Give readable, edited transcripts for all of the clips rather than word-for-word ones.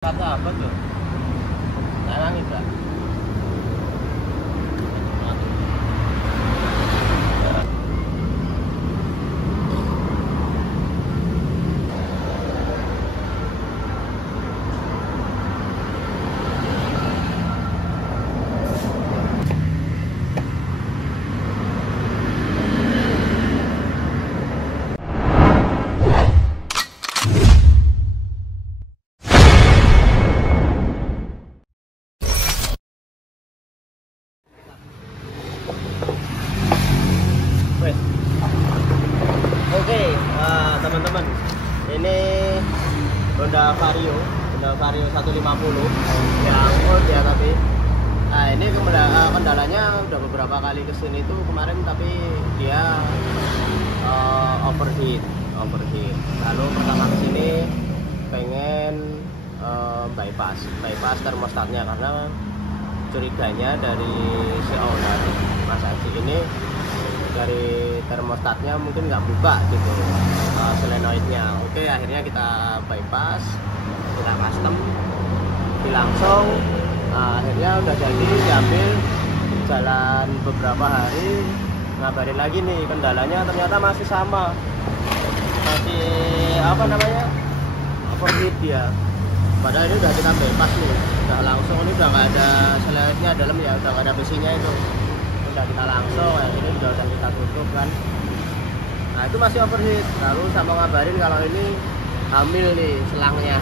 Kata apa tuh? Sekarang itu. Oke, teman-teman, ini Honda Vario 150 yang old ya, tapi ini kendalanya udah beberapa kali kesini tuh kemarin, tapi dia overheat. Lalu pertama kesini pengen bypass termostatnya, karena curiganya dari si owner Mas Haji ini dari termostatnya mungkin nggak buka gitu, solenoidnya. Oke, akhirnya kita bypass, kita custom, langsung. Akhirnya udah jadi diambil, jalan beberapa hari, ngabarin lagi nih kendalanya ternyata masih sama, masih apa namanya, overheat dia. Padahal ini udah kita bypass nih, udah langsung, ini udah nggak ada selenoidnya dalam ya, udah nggak ada besinya itu, udah kita langsung, ini udah kita tutup kan. Nah itu masih overheat, lalu sama ngabarin kalau ini hamil nih selangnya.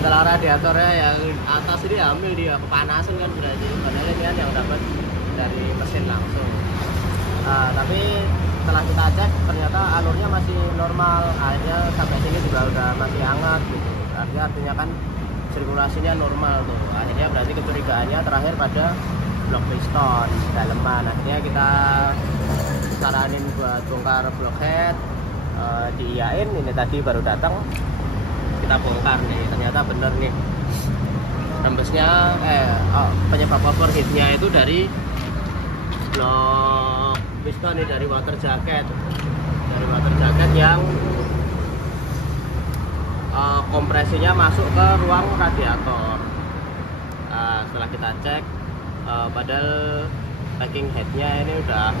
Setelah radiatornya yang atas ini hamil, dia kepanasan kan berarti, padahal ini kan yang dapat dari mesin langsung. Tapi setelah kita cek ternyata alurnya masih normal, airnya sampai sini juga udah masih hangat gitu, artinya kan sirkulasinya normal tuh. Akhirnya berarti kecurigaannya terakhir pada blok piston daleman. Akhirnya kita saranin buat bongkar blockhead, diiyain. Ini tadi baru datang, kita bongkar nih, ternyata bener nih rembesnya, penyebab overheatnya itu dari blok piston nih, dari water jacket yang kompresinya masuk ke ruang radiator. Setelah kita cek, padahal packing headnya ini udah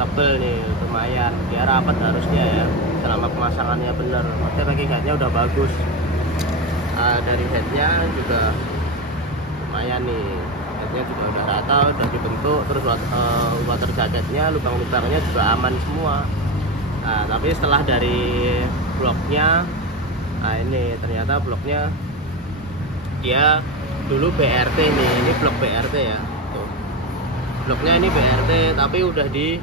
tebel nih, lumayan, dia rapat harusnya ya, selama pemasangannya bener. Maksudnya packing headnya udah bagus, dari headnya juga lumayan nih, headnya juga udah rata, udah dibentuk. Terus water jacketnya, lubang-lubangnya juga aman semua. Tapi setelah dari bloknya, ini ternyata bloknya dia dulu BRT nih, ini blok BRT ya tuh. Bloknya ini BRT tapi udah di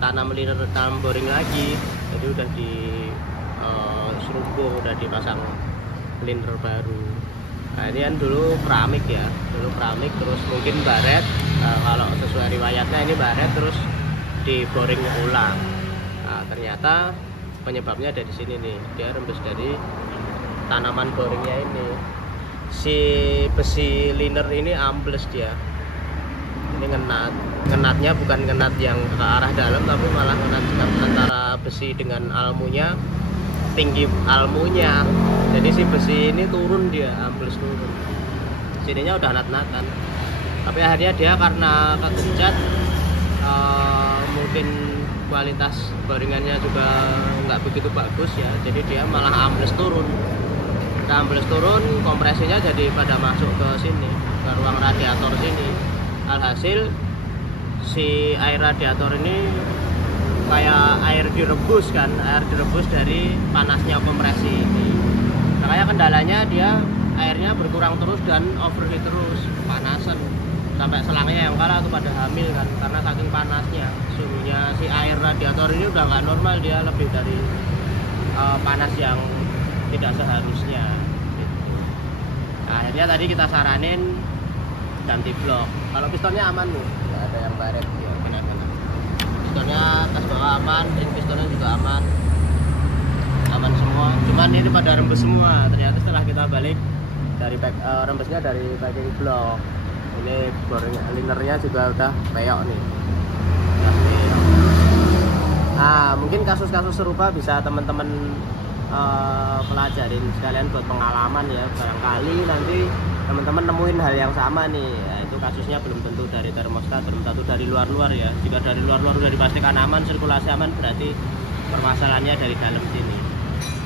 tanam liner, tanam boring lagi, jadi udah di serubung, udah dipasang liner baru. Nah ini kan dulu keramik ya, terus mungkin baret, kalau sesuai riwayatnya ini baret terus di boring ulang. Nah ternyata penyebabnya dari sini nih, dia rembes dari tanaman boringnya ini. Si besi liner ini ambles dia, ini ngenatnya bukan ngenat yang ke arah dalam, tapi malah ngenat antara besi dengan almunya, tinggi almunya. Jadi si besi ini turun, dia ambles turun, sininya udah nat-natan. Tapi akhirnya dia karena kegenjat, mungkin kualitas boringannya juga nggak begitu bagus ya, jadi dia malah ambles turun. Kompresinya jadi pada masuk ke sini, ke ruang radiator sini. Alhasil si air radiator ini kayak air direbus kan, air direbus dari panasnya kompresi ini. Makanya kendalanya dia airnya berkurang terus dan overheat terus, panasan sampai selangnya yang kalah kepada hamil kan, karena saking panasnya. Suhunya si air radiator ini udah nggak normal, dia lebih dari panas yang tidak seharusnya gitu. Nah, akhirnya tadi kita saranin ganti blok. Kalau pistonnya aman nih, nggak ada yang baret ya, kena-kena. Pistonnya atas bawah aman, ini pistonnya juga aman semua. Cuman ini pada rembes semua. Ternyata setelah kita balik dari rembesnya dari packing blok. Ini boring linernya juga udah peyok nih. Nah mungkin kasus-kasus serupa bisa teman-teman pelajarin sekalian buat pengalaman ya, barangkali nanti teman-teman nemuin hal yang sama nih. Nah, itu kasusnya belum tentu dari termostat, belum tentu dari luar-luar ya. Jika dari luar-luar sudah dipastikan aman, sirkulasi aman, berarti permasalahannya dari dalam sini.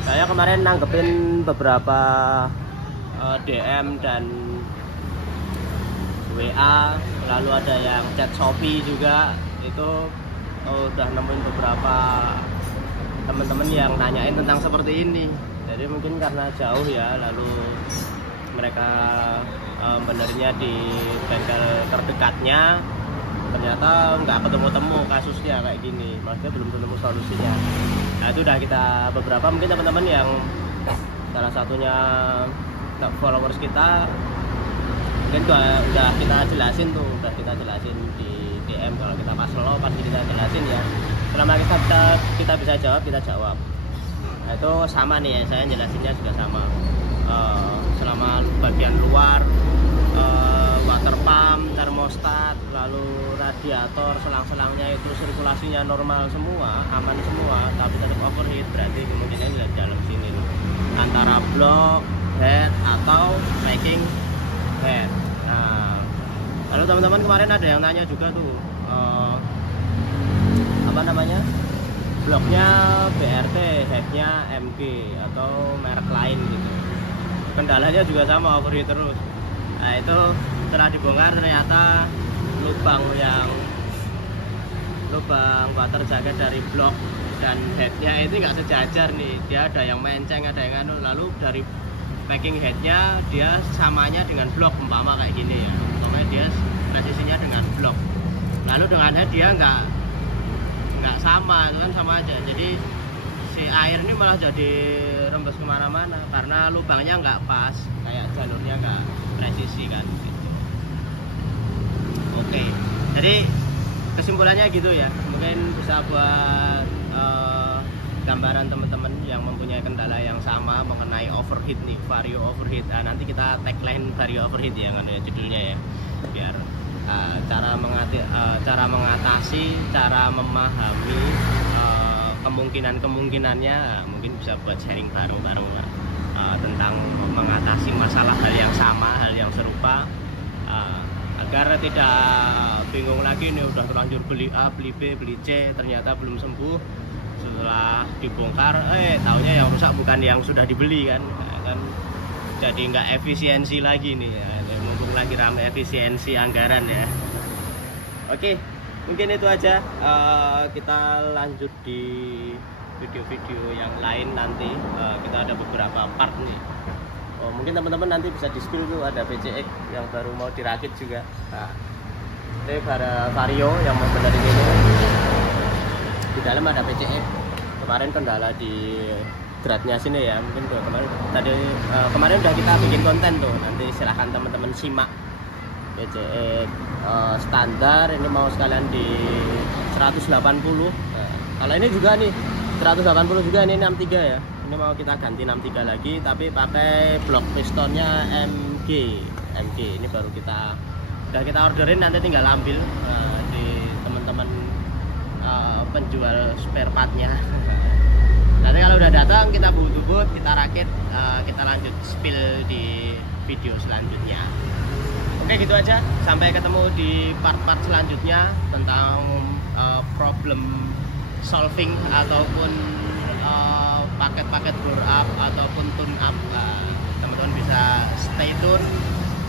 Saya kemarin nanggepin beberapa DM dan WA, lalu ada yang chat Shopee juga, itu udah nemuin beberapa teman-teman yang nanyain tentang seperti ini. Jadi mungkin karena jauh ya, lalu mereka benernya di bengkel terdekatnya, ternyata nggak ketemu-temu kasusnya kayak gini, maksudnya belum ketemu solusinya. Nah itu udah kita beberapa, mungkin teman-teman yang salah satunya followers kita mungkin udah kita jelasin tuh, udah kita jelasin di DM. Kalau kita pas lo pasti kita jelasin ya, selama kita bisa jawab, kita jawab. Nah itu sama nih ya, saya jelasinnya juga sama. Selama bagian luar, water pump, termostat, lalu radiator, selang-selangnya itu sirkulasinya normal semua, aman semua, tapi tetap overheat, berarti kemungkinan di dalam sini loh, antara blok, head, atau packing head. Nah, lalu teman-teman kemarin ada yang nanya juga tuh, apa namanya, bloknya BRT, headnya MG atau merek lain gitu. Kendalanya juga sama, overheat terus. Nah itu setelah dibongkar ternyata lubang water jacket dari blok dan headnya itu nggak sejajar nih, dia ada yang menceng, ada yang anu. Lalu dari packing headnya dia samanya dengan blok, umpama kayak gini ya, umpamanya dia presisinya dengan blok, lalu dengan head dia nggak sama, itu kan sama aja. Jadi si air ini malah jadi rembes kemana-mana karena lubangnya nggak pas, kayak jalurnya nggak presisi kan gitu. Oke, jadi kesimpulannya gitu ya, mungkin bisa buat gambaran teman-teman yang mempunyai kendala yang sama mengenai overheat nih, vario overheat. Nah, nanti kita tagline vario overheat ya kan ya judulnya ya, biar cara mengatasi, cara memahami kemungkinannya, mungkin bisa buat sharing bareng-bareng tentang mengatasi masalah hal yang sama, hal yang serupa, agar tidak bingung lagi nih, udah terlanjur beli A, beli B, beli C, ternyata belum sembuh. Setelah dibongkar, taunya yang rusak bukan yang sudah dibeli kan jadi nggak efisiensi lagi nih ya. Mumpung lagi ramai efisiensi anggaran ya. Oke, mungkin itu aja. Kita lanjut di video-video yang lain nanti. Kita ada beberapa part nih. Mungkin teman-teman nanti bisa di spill tuh, ada PCX yang baru mau dirakit juga. Nah, ini para vario yang mau benerin ini, di dalam ada PCX. Kemarin kendala di grade-nya sini ya, mungkin tuh kemarin udah kita bikin konten tuh, nanti silahkan teman-teman simak. PCX standar ini mau sekalian di 180. Nah, kalau ini juga nih 180 juga, ini 63 ya. Ini mau kita ganti 63 lagi, tapi pakai blok pistonnya MG. Ini baru kita orderin, nanti tinggal ambil di teman-teman penjual spare partnya. Nanti kalau udah datang kita bubut, kita rakit, kita lanjut spill di video selanjutnya. Oke, gitu aja. Sampai ketemu di part-part selanjutnya tentang problem solving ataupun paket-paket bore up ataupun tune up. Teman-teman bisa stay tune,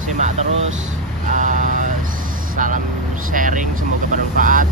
simak terus. Salam sharing, semoga bermanfaat.